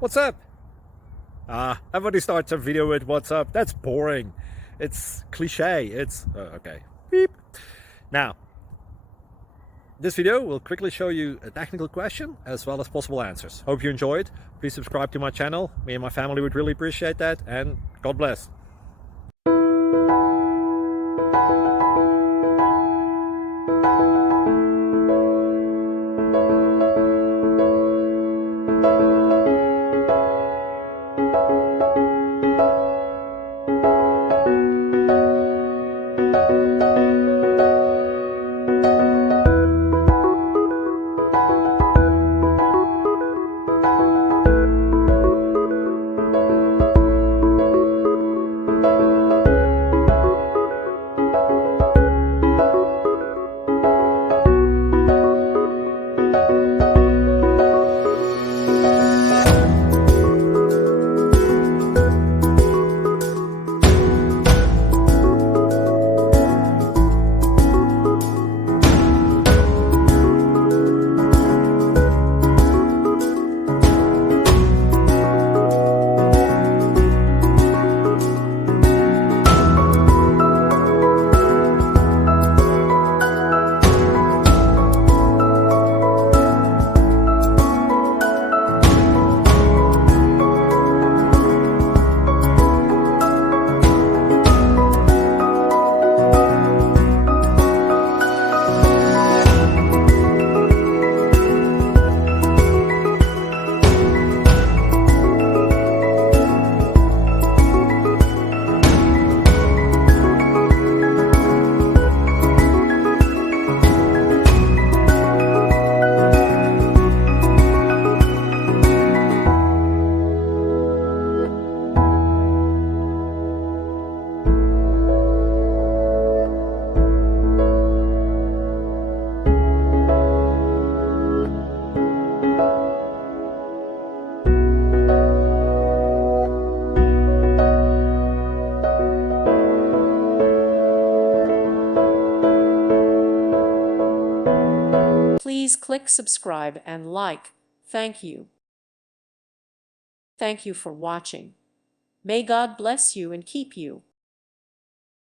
What's up? Everybody starts a video with what's up. That's boring. It's cliche. It's okay. Beep. Now, this video will quickly show you a technical question as well as possible answers. Hope you enjoyed. Please subscribe to my channel. Me and my family would really appreciate that, and God bless. Please click subscribe and like. Thank you. Thank you for watching. May God bless you and keep you.